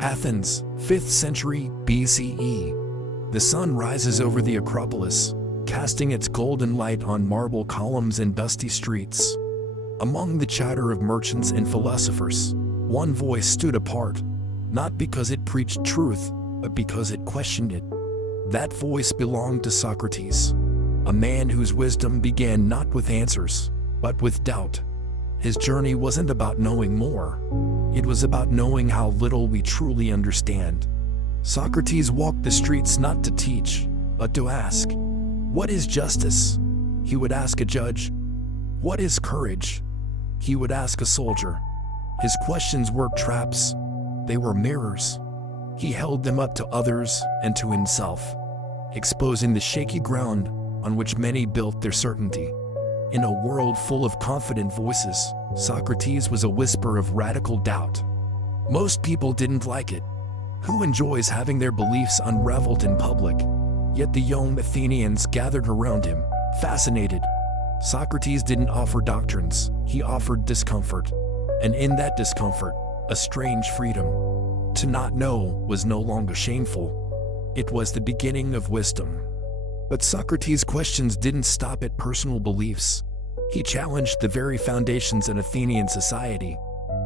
Athens, 5th century BCE. The sun rises over the Acropolis, casting its golden light on marble columns and dusty streets. Among the chatter of merchants and philosophers, one voice stood apart, not because it preached truth, but because it questioned it. That voice belonged to Socrates, a man whose wisdom began not with answers, but with doubt. His journey wasn't about knowing more. It was about knowing how little we truly understand. Socrates walked the streets not to teach, but to ask. What is justice? He would ask a judge. What is courage? He would ask a soldier. His questions weren't traps. They were mirrors. He held them up to others and to himself, exposing the shaky ground on which many built their certainty. In a world full of confident voices, Socrates was a whisper of radical doubt. Most people didn't like it. Who enjoys having their beliefs unraveled in public? Yet the young Athenians gathered around him, fascinated. Socrates didn't offer doctrines, he offered discomfort. And in that discomfort, a strange freedom. To not know was no longer shameful. It was the beginning of wisdom. But Socrates' questions didn't stop at personal beliefs. He challenged the very foundations of Athenian society.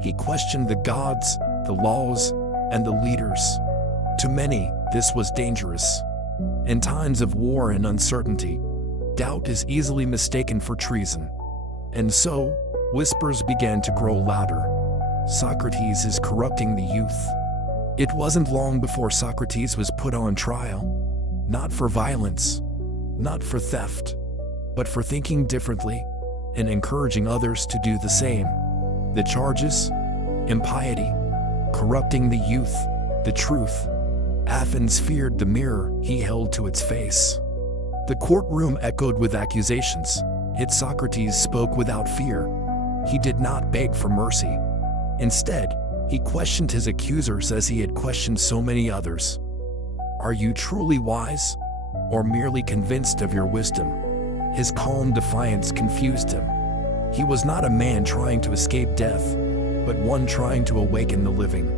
He questioned the gods, the laws, and the leaders. To many, this was dangerous. In times of war and uncertainty, doubt is easily mistaken for treason. And so, whispers began to grow louder. Socrates is corrupting the youth. It wasn't long before Socrates was put on trial, not for violence, not for theft, but for thinking differently and encouraging others to do the same. The charges? Impiety, corrupting the youth, the truth. Athens feared the mirror he held to its face. The courtroom echoed with accusations, yet Socrates spoke without fear. He did not beg for mercy. Instead, he questioned his accusers as he had questioned so many others. Are you truly wise, or merely convinced of your wisdom? His calm defiance confused him. He was not a man trying to escape death, but one trying to awaken the living.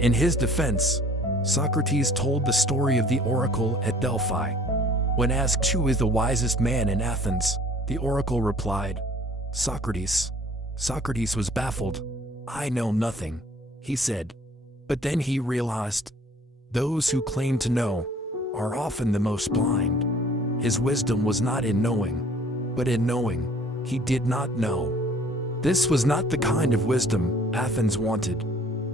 In his defense, Socrates told the story of the oracle at Delphi. When asked who is the wisest man in Athens, the oracle replied, Socrates. Socrates was baffled. I know nothing, he said. But then he realized, those who claim to know are often the most blind. His wisdom was not in knowing, but in knowing he did not know. This was not the kind of wisdom Athens wanted.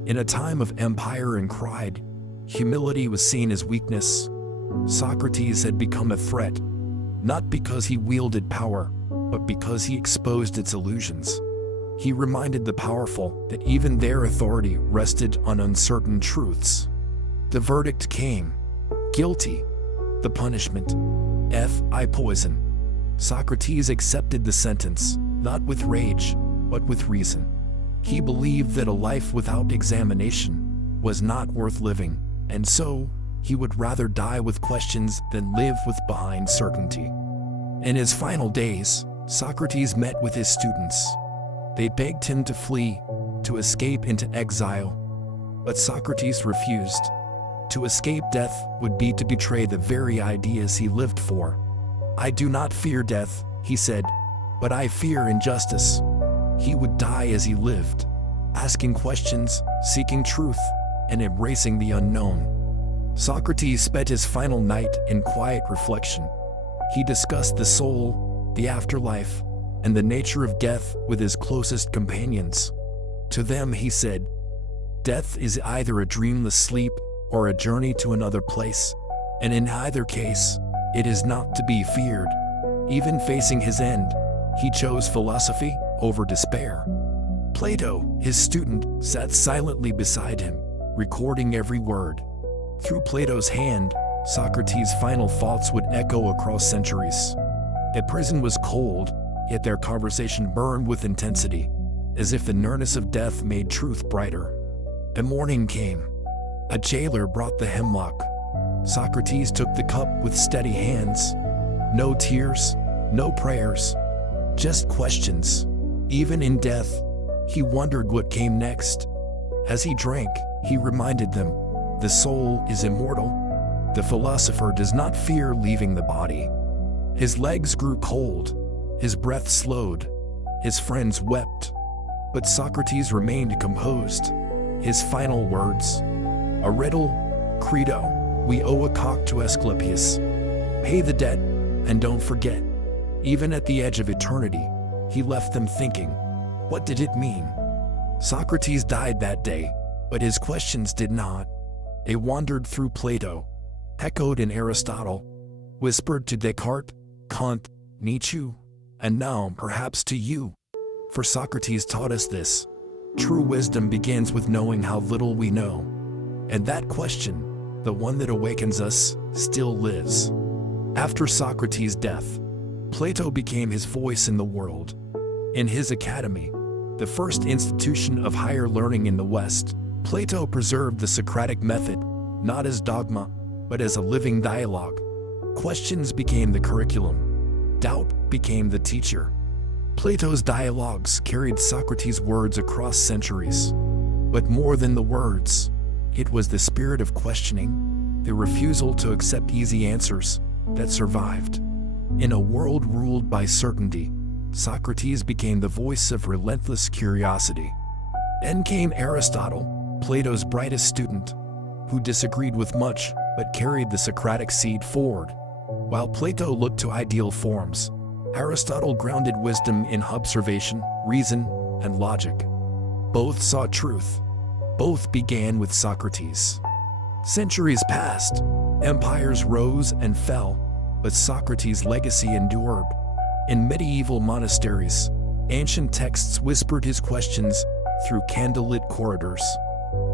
In a time of empire and pride, humility was seen as weakness. Socrates had become a threat, not because he wielded power, but because he exposed its illusions. He reminded the powerful that even their authority rested on uncertain truths. The verdict came. Guilty. The punishment. F.I. poison. Socrates accepted the sentence, not with rage, but with reason. He believed that a life without examination was not worth living, and so he would rather die with questions than live with behind certainty. In his final days, Socrates met with his students. They begged him to flee, to escape into exile. But Socrates refused. To escape death would be to betray the very ideas he lived for. I do not fear death, he said, but I fear injustice. He would die as he lived, asking questions, seeking truth, and embracing the unknown. Socrates spent his final night in quiet reflection. He discussed the soul, the afterlife, and the nature of death with his closest companions. To them he said, death is either a dreamless sleep or a journey to another place, and in either case, it is not to be feared. Even facing his end, he chose philosophy over despair. Plato, his student, sat silently beside him, recording every word. Through Plato's hand, Socrates' final thoughts would echo across centuries. The prison was cold, yet their conversation burned with intensity, as if the nearness of death made truth brighter. The morning came. A jailer brought the hemlock. Socrates took the cup with steady hands. No tears, no prayers, just questions. Even in death, he wondered what came next. As he drank, He reminded them, the soul is immortal. The philosopher does not fear leaving the body. His legs grew cold, his breath slowed, his friends wept. But Socrates remained composed. His final words, a riddle, credo, we owe a cock to Asclepius. Pay the debt, and don't forget. Even at the edge of eternity, he left them thinking, what did it mean? Socrates died that day, but his questions did not. They wandered through Plato, echoed in Aristotle, whispered to Descartes, Kant, Nietzsche, and now perhaps to you. For Socrates taught us this. True wisdom begins with knowing how little we know. And that question, the one that awakens us, still lives. After Socrates' death, Plato became his voice in the world. In his academy, the first institution of higher learning in the West, Plato preserved the Socratic method, not as dogma, but as a living dialogue. Questions became the curriculum. Doubt became the teacher. Plato's dialogues carried Socrates' words across centuries. But more than the words, it was the spirit of questioning, the refusal to accept easy answers, that survived. In a world ruled by certainty, Socrates became the voice of relentless curiosity. Then came Aristotle, Plato's brightest student, who disagreed with much but carried the Socratic seed forward. While Plato looked to ideal forms, Aristotle grounded wisdom in observation, reason, and logic. Both saw truth. Both began with Socrates. Centuries passed, empires rose and fell, but Socrates' legacy endured. In medieval monasteries, ancient texts whispered his questions through candlelit corridors.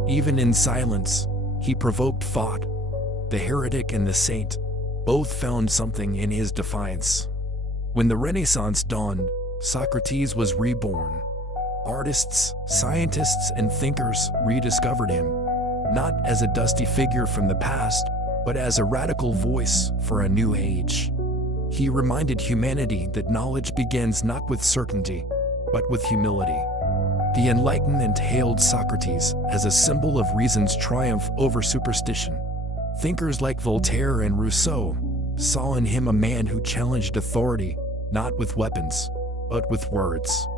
Even in silence, he provoked thought. The heretic and the saint both found something in his defiance. When the Renaissance dawned, Socrates was reborn. Artists, scientists, and thinkers rediscovered him, not as a dusty figure from the past, but as a radical voice for a new age. He reminded humanity that knowledge begins not with certainty, but with humility. The Enlightenment hailed Socrates as a symbol of reason's triumph over superstition. Thinkers like Voltaire and Rousseau saw in him a man who challenged authority, not with weapons, but with words.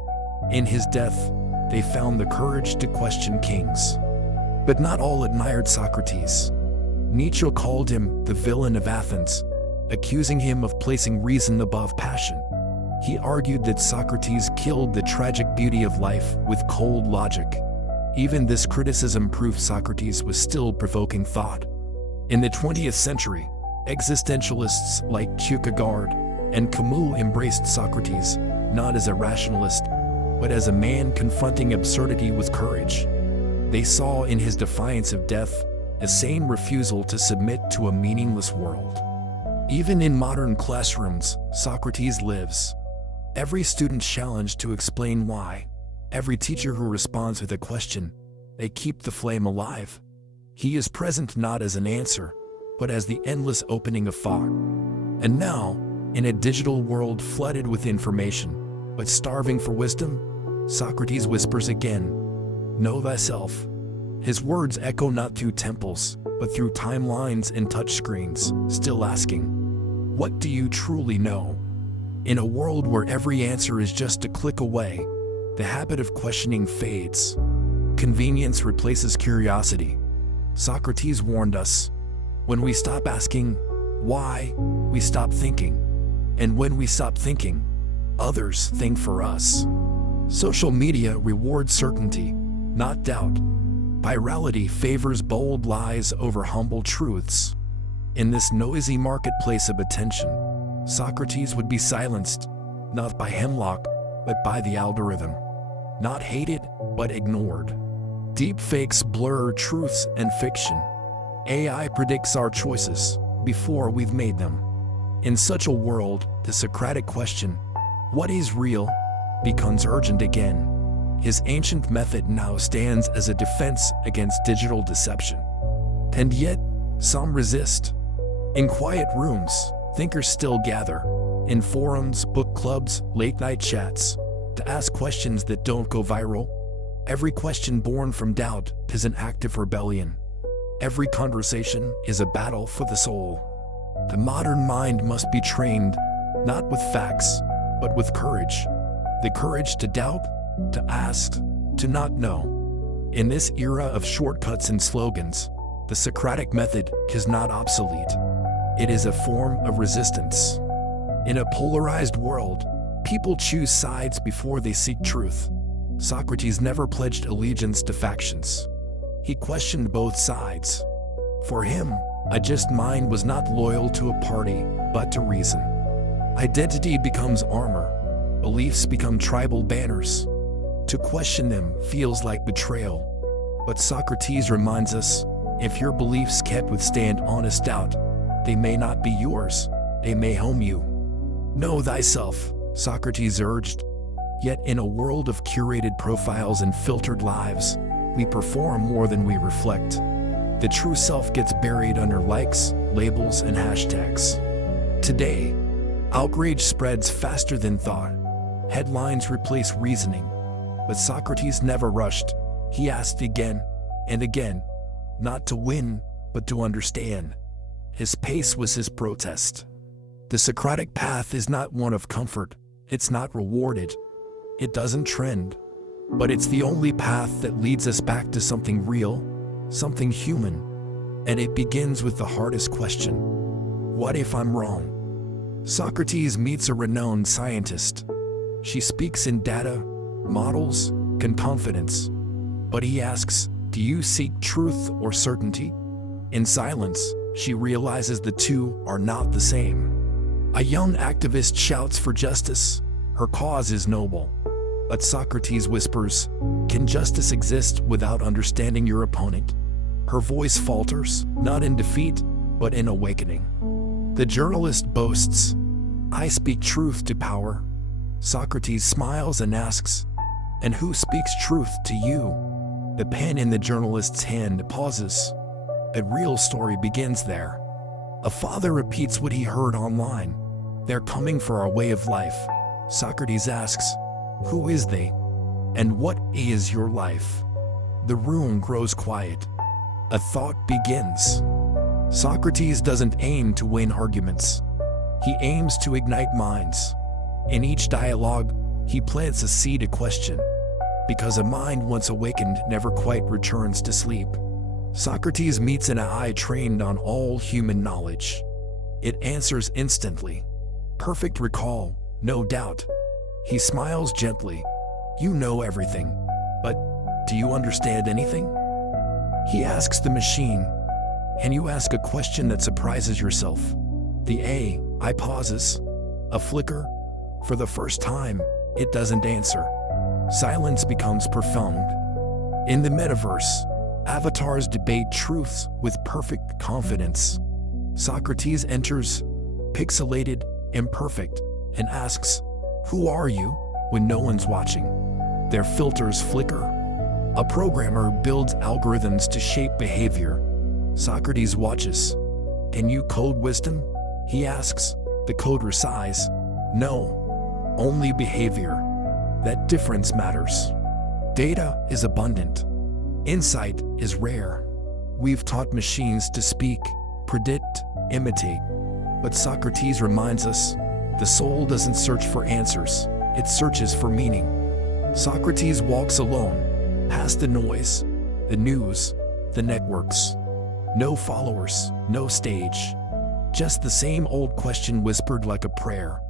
In his death, they found the courage to question kings. But not all admired Socrates. Nietzsche called him the villain of Athens, accusing him of placing reason above passion. He argued that Socrates killed the tragic beauty of life with cold logic. Even this criticism proved Socrates was still provoking thought. In the 20th century, existentialists like Kierkegaard and Camus embraced Socrates, not as a rationalist, but as a man confronting absurdity with courage. They saw in his defiance of death a sane refusal to submit to a meaningless world. Even in modern classrooms, Socrates lives. Every student challenged to explain why. Every teacher who responds with a question, they keep the flame alive. He is present not as an answer, but as the endless opening of thought. And now, in a digital world flooded with information, but starving for wisdom, Socrates whispers again, "Know thyself." His words echo not through temples, but through timelines and touchscreens, still asking, what do you truly know? In a world where every answer is just a click away, the habit of questioning fades. Convenience replaces curiosity. Socrates warned us, when we stop asking why, we stop thinking. And when we stop thinking, others think for us. Social media rewards certainty, not doubt. Virality favors bold lies over humble truths. In this noisy marketplace of attention, Socrates would be silenced, not by hemlock, but by the algorithm. Not hated, but ignored. Deep fakes blur truths and fiction. AI predicts our choices before we've made them. In such a world, the Socratic question, what is real, becomes urgent again. His ancient method now stands as a defense against digital deception. And yet, some resist. In quiet rooms, thinkers still gather. In forums, book clubs, late-night chats, to ask questions that don't go viral. Every question born from doubt is an active rebellion. Every conversation is a battle for the soul. The modern mind must be trained, not with facts, but with courage. The courage to doubt, to ask, to not know. In this era of shortcuts and slogans, the Socratic method is not obsolete. It is a form of resistance. In a polarized world, people choose sides before they seek truth. Socrates never pledged allegiance to factions. He questioned both sides. For him, a just mind was not loyal to a party, but to reason. Identity becomes armor. Beliefs become tribal banners. To question them feels like betrayal. But Socrates reminds us, if your beliefs can't withstand honest doubt, they may not be yours, they may home you. Know thyself, Socrates urged. Yet in a world of curated profiles and filtered lives, we perform more than we reflect. The true self gets buried under likes, labels, and hashtags. Today, outrage spreads faster than thought. Headlines replace reasoning. But Socrates never rushed. He asked again and again, not to win, but to understand. His pace was his protest. The Socratic path is not one of comfort. It's not rewarded. It doesn't trend. But it's the only path that leads us back to something real, something human. And it begins with the hardest question. What if I'm wrong? Socrates meets a renowned scientist. She speaks in data, models, and confidence. But he asks, do you seek truth or certainty? In silence, she realizes the two are not the same. A young activist shouts for justice. Her cause is noble. But Socrates whispers, can justice exist without understanding your opponent? Her voice falters, not in defeat, but in awakening. The journalist boasts, I speak truth to power. Socrates smiles and asks, and who speaks truth to you? The pen in the journalist's hand pauses. A real story begins there. A father repeats what he heard online. They're coming for our way of life. Socrates asks, who is they? And what is your life? The room grows quiet. A thought begins. Socrates doesn't aim to win arguments. He aims to ignite minds. In each dialogue, he plants a seed of question. Because a mind once awakened never quite returns to sleep. Socrates meets an eye trained on all human knowledge. It answers instantly. Perfect recall, no doubt. He smiles gently. You know everything, but do you understand anything? He asks the machine, and you ask a question that surprises yourself. The AI pauses. A flicker. For the first time, it doesn't answer. Silence becomes profound. In the metaverse, avatars debate truths with perfect confidence. Socrates enters, pixelated, imperfect, and asks, who are you, when no one's watching? Their filters flicker. A programmer builds algorithms to shape behavior. Socrates watches. Can you code wisdom? He asks. The coder sighs. No, only behavior. That difference matters. Data is abundant. Insight is rare. We've taught machines to speak, predict, imitate. But Socrates reminds us, the soul doesn't search for answers, it searches for meaning. Socrates walks alone, past the noise, the news, the networks. No followers, no stage. Just the same old question whispered like a prayer.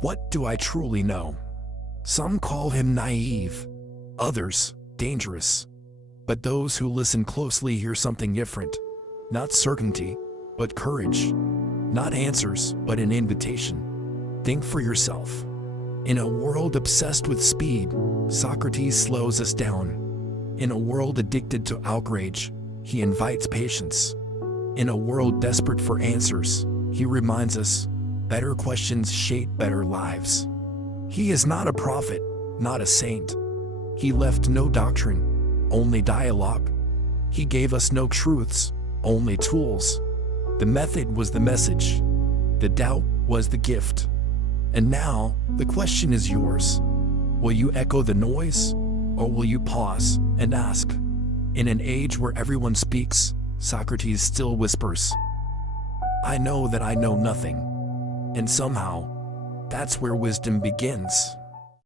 What do I truly know? Some call him naive, others dangerous. But those who listen closely hear something different. Not certainty, but courage. Not answers, but an invitation. Think for yourself. In a world obsessed with speed, Socrates slows us down. In a world addicted to outrage, he invites patience. In a world desperate for answers, he reminds us, better questions shape better lives. He is not a prophet, not a saint. He left no doctrine, only dialogue. He gave us no truths, only tools. The method was the message. The doubt was the gift. And now, the question is yours. Will you echo the noise, Or will you pause and ask? In an age where everyone speaks, Socrates still whispers, I know that I know nothing. And somehow, that's where wisdom begins.